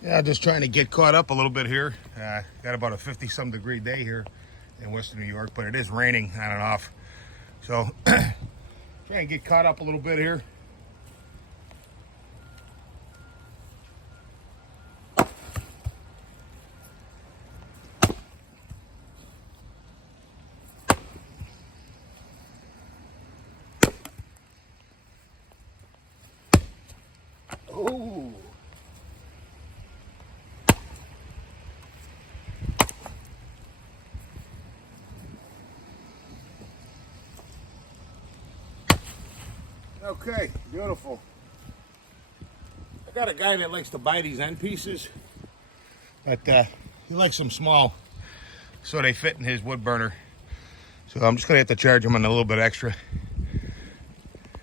Yeah, just trying to get caught up a little bit here. Got about a 50-some degree day here in Western New York, but it is raining on and off. So, trying to get caught up a little bit here. Oh. Okay, beautiful. I got a guy that likes to buy these end pieces, but he likes them small, so they fit in his wood burner. So I'm just gonna have to charge him a little bit extra.